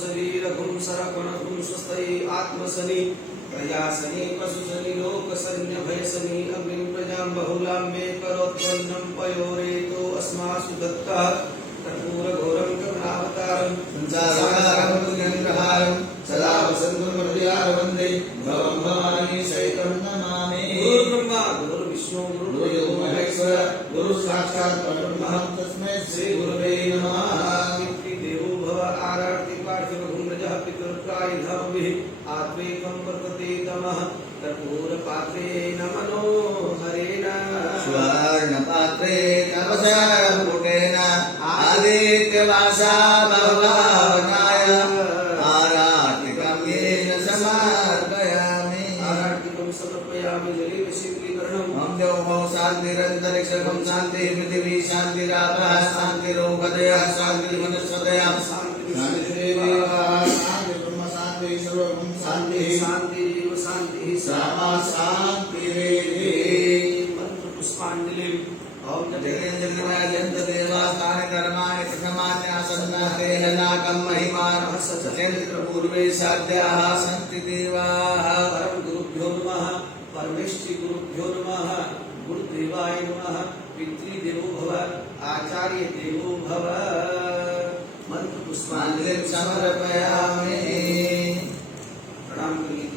शरीरघुं सरपणघुं स्वस्तये आत्मसनि प्रयासनि पशुसनि लोकसन्य भयसनि अग्निं प्रजां बहुलां मे करोत्पन्नं पयोरेतो अस्मासु दत्तः कर्पूरघोरं करुणावतारं संसारसारं भुजगेन्द्रहारं सदा वसन्तं हृदयार वन्दे भवं भवानी सहितं नमामि। गुरुर्ब्रह्मा गुरुर्विष्णु गुरुर्देवो महेश्वर गुरु साक्षात् परब्रह्म तस्मै श्री गुरुवे नमः। देवो भव आरति पार्थिव भूम्रजः पितृप्राय धर्मभिः आत्मेकं वर्तते तमः कर्पूरपात्रे नमनो हरेण स्वर्णपात्रे तपसा पुटेन आदित्यवासा भवभावनाय आरातिकं येन समर्पयामि। आरतिकं समर्पयामि जले शीतलीकरणं ॐ द्यौः शान्तिरन्तरिक्षं शान्तिः पृथिवी शान्तिरापः शान्तिरोपदयः शान्तिर्वनस्पतयः शान्तिर्देवाः शान्तिर्ब्रह्म शान्तिः सर्वं शान्तिः शान्तिरेव शान्तिः सामा शान्तिरेधि। पुष्पाञ्जलिं ॐ देवास्तानि कर्माणि प्रथमान्यासन्नातेन नाकं महिमानः सचेन्द्रपूर्वे साध्याः सन्ति देवाः। परम गुरुभ्यो नमः परमेष्टि गुरुभ्यो नमः गुरुदेवाय नमः पितृदेवो भव आचार्य देवो भव। मंत्र पुष्पांजलि समर्पयामि। प्रणाम करिए।